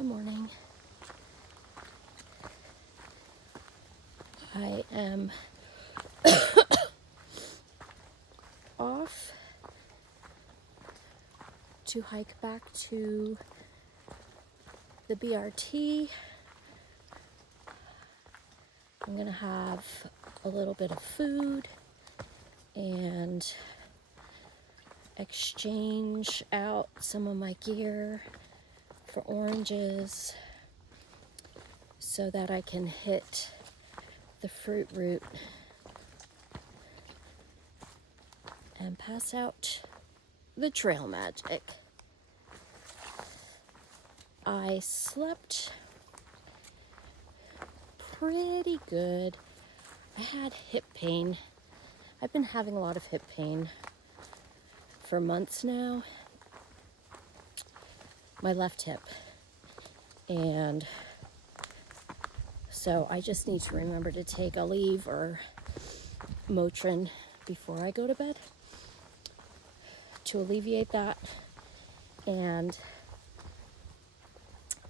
Good morning. I am off to hike back to the BRT. I'm gonna have a little bit of food and exchange out some of my gear for oranges so that I can hit the fruit route and pass out the trail magic. I slept pretty good. I had hip pain. I've been having a lot of hip pain for months now. My left hip. And so I just need to remember to take Aleve or Motrin before I go to bed to alleviate that. And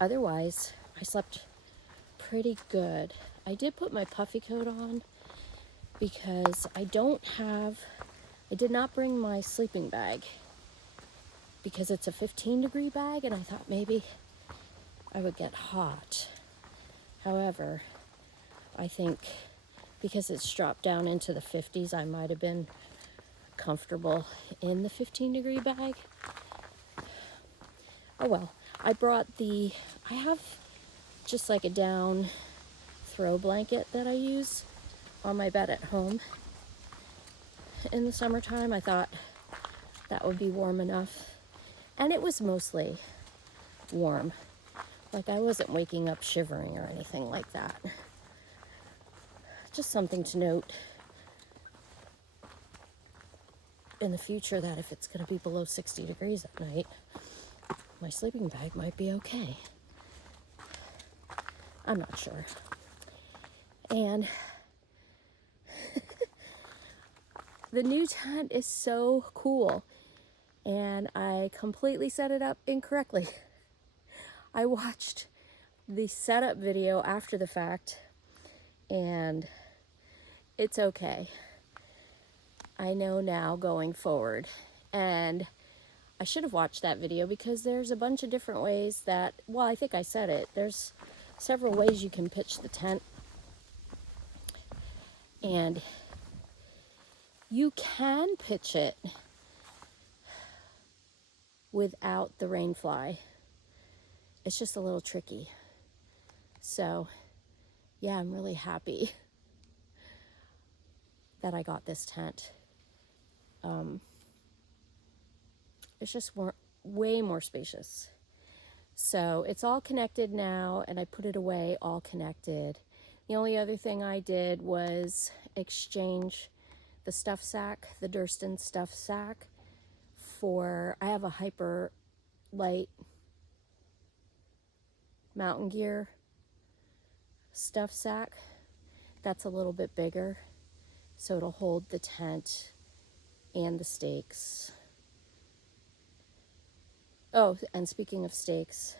otherwise, I slept pretty good. I did put my puffy coat on because I did not bring my sleeping bag because it's a 15-degree bag, and I thought maybe I would get hot. However, I think because it's dropped down into the 50s, I might have been comfortable in the 15-degree bag. Oh well, I have just like a down throw blanket that I use on my bed at home. In the summertime, I thought that would be warm enough. And it was mostly warm. Like, I wasn't waking up shivering or anything like that. Just something to note in the future, that if it's going to be below 60 degrees at night, my sleeping bag might be okay. I'm not sure. And the new tent is so cool. And I completely set it up incorrectly. I watched the setup video after the fact, and it's okay. I know now going forward. And I should have watched that video because there's a bunch of different ways that, well, I think I said it. There's several ways you can pitch the tent. And you can pitch it without the rain fly. It's just a little tricky. So, yeah, I'm really happy that I got this tent. It's just way more spacious. So it's all connected now, and I put it away all connected. The only other thing I did was exchange the stuff sack, the Durston stuff sack, I have a hyper light mountain gear stuff sack that's a little bit bigger, so it'll hold the tent and the stakes. Oh, and speaking of stakes,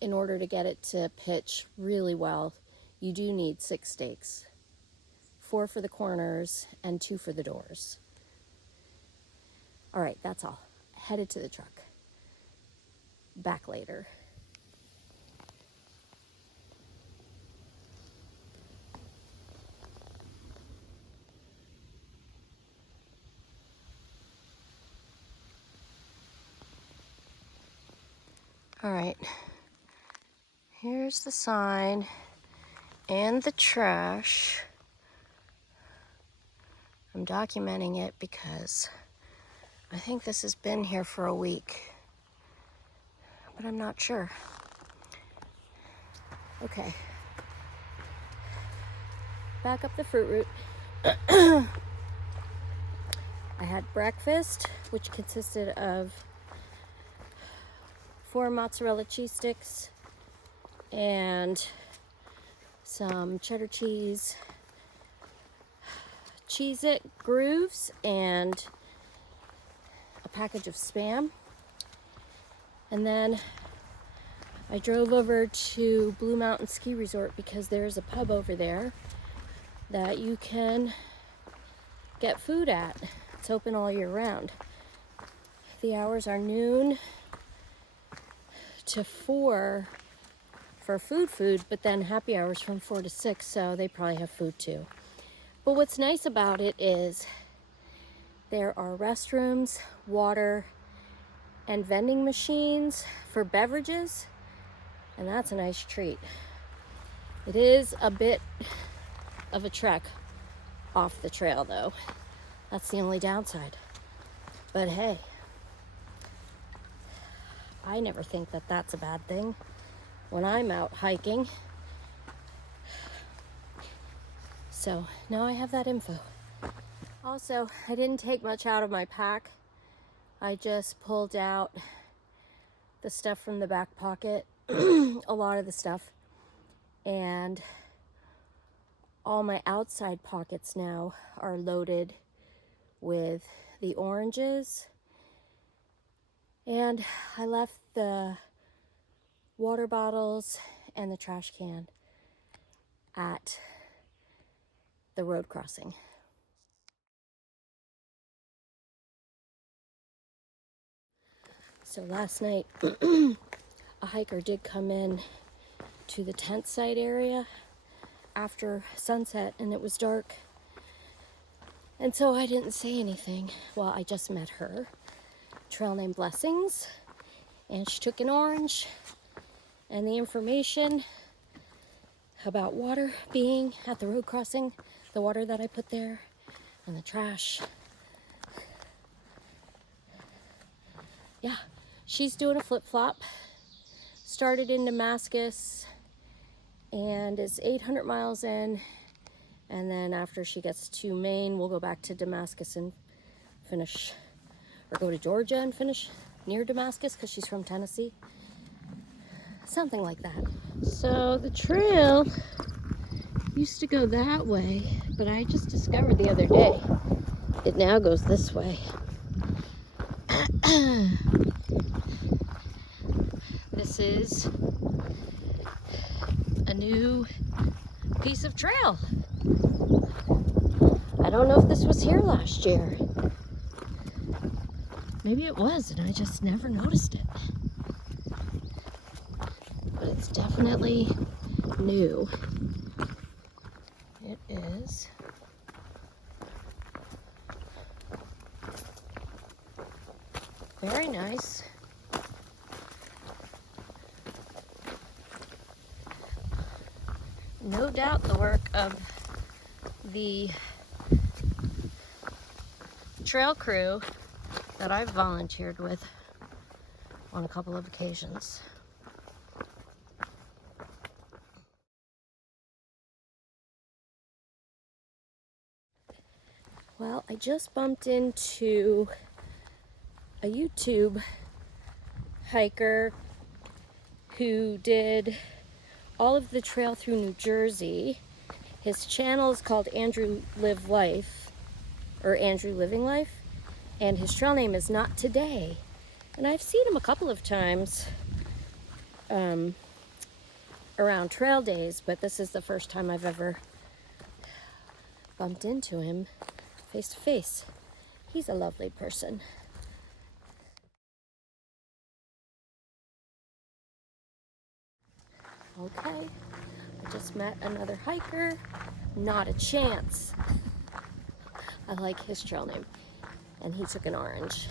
in order to get it to pitch really well, you do need 6 stakes. 4 for the corners and 2 for the doors. All right, that's all. Headed to the truck. Back later. All right. Here's the sign and the trash. I'm documenting it because I think this has been here for a week, but I'm not sure. Okay. Back up the fruit route. I had breakfast, which consisted of 4 mozzarella cheese sticks and some cheddar cheese, Cheez-It grooves, and a package of Spam. And then I drove over to Blue Mountain Ski Resort because there's a pub over there that you can get food at. It's open all year round. The hours are noon to 4 for food, but then happy hours from 4 to 6, so they probably have food too. But what's nice about it is there are restrooms, water, and vending machines for beverages, and that's a nice treat. It is a bit of a trek off the trail though. That's the only downside. But hey, I never think that that's a bad thing when I'm out hiking. So now I have that info. Also, I didn't take much out of my pack. I just pulled out the stuff from the back pocket, a lot of the stuff, and all my outside pockets now are loaded with the oranges. And I left the water bottles and the trash can at the road crossing. So last night, a hiker did come in to the tent site area after sunset and it was dark. And so I didn't say anything. Well, I just met her, trail named Blessings, and she took an orange and the information about water being at the road crossing, the water that I put there, and the trash. Yeah, she's doing a flip-flop. Started in Damascus and is 800 miles in. And then after she gets to Maine, we'll go back to Damascus and finish, or go to Georgia and finish near Damascus because she's from Tennessee. Something like that. So the trail used to go that way, but I just discovered the other day it now goes this way. This is a new piece of trail. I don't know if this was here last year. Maybe it was and I just never noticed it. But it's definitely new. It is. Very nice. No doubt the work of the trail crew that I've volunteered with on a couple of occasions. Well, I just bumped into a YouTube hiker who did all of the trail through New Jersey. His channel is called Andrew Live Life, or Andrew Living Life, and his trail name is Not Today. And I've seen him a couple of times around trail days, but this is the first time I've ever bumped into him face to face. He's a lovely person. Okay, I just met another hiker. Not a chance. I like his trail name. And he took an orange.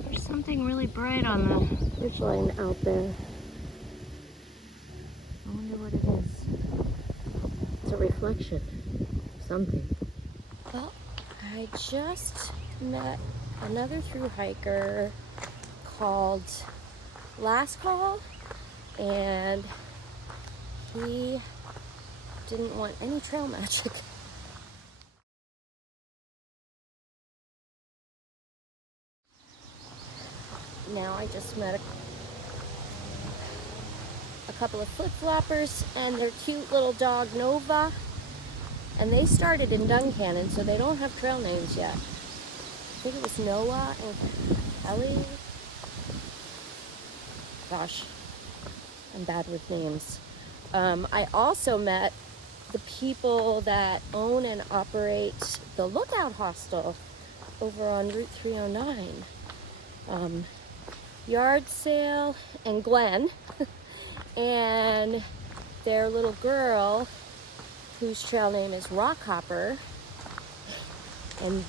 There's something really bright on the ridge line out there. I wonder what it is. It's a reflection of something. Well, I just met another thru hiker called Last Call, and he didn't want any trail magic. Now I just met a couple of flip-floppers and their cute little dog Nova, and they started in Duncannon, so they don't have trail names yet. I think it was Noah and Ellie. gosh, I'm bad with names. I also met the people that own and operate the Lookout Hostel over on Route 309. Yard Sale and Glenn and their little girl, whose trail name is Rockhopper, and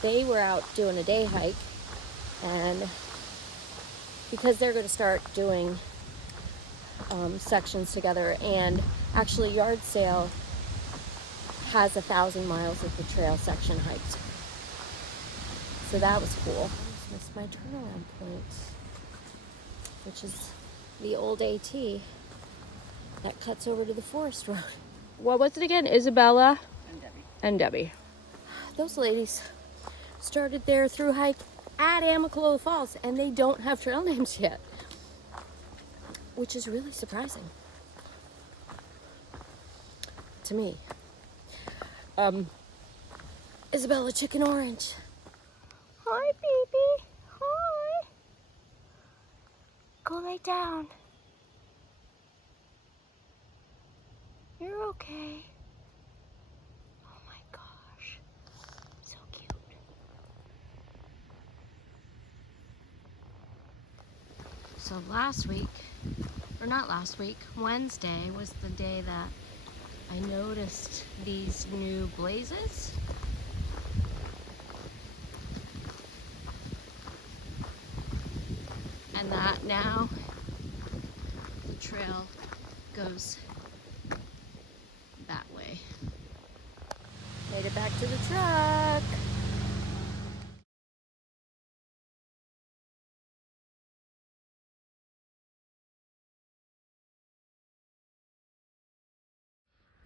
they were out doing a day hike, and because they're going to start doing sections together, and actually Yard Sale has 1,000 miles of the trail section hiked, so that was cool. I just missed my turnaround point, which is the old AT that cuts over to the forest road. What was it again? Isabella and Debbie. Those ladies started their through hike at Amicalola Falls, and they don't have trail names yet, which is really surprising to me. Isabella Chicken Orange. Hi, baby. Hi. Go lay down. You're okay. Oh my gosh. So cute. So last week, or not last week, Wednesday was the day that I noticed these new blazes. And that now the trail goes that way. Made it back to the truck.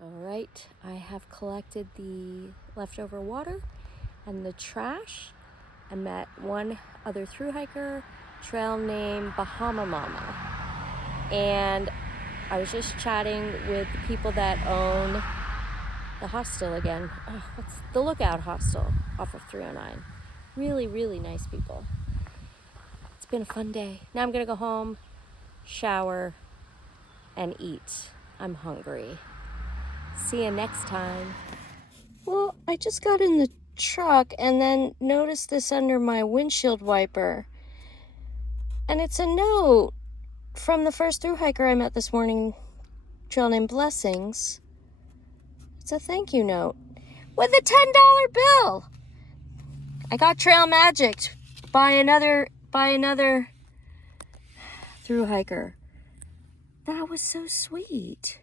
All right, I have collected the leftover water and the trash. I met one other thru hiker, trail named Bahama Mama. And I was just chatting with the people that own the hostel again. Oh, what's the Lookout Hostel off of 309. Really, really nice people. It's been a fun day. Now I'm gonna go home, shower, and eat. I'm hungry. See you next time. Well, I just got in the truck and then noticed this under my windshield wiper. And it's a note from the first thru hiker I met this morning, trail named Blessings. It's a thank you note with a $10 bill. I got trail magicked by another thru hiker. That was so sweet.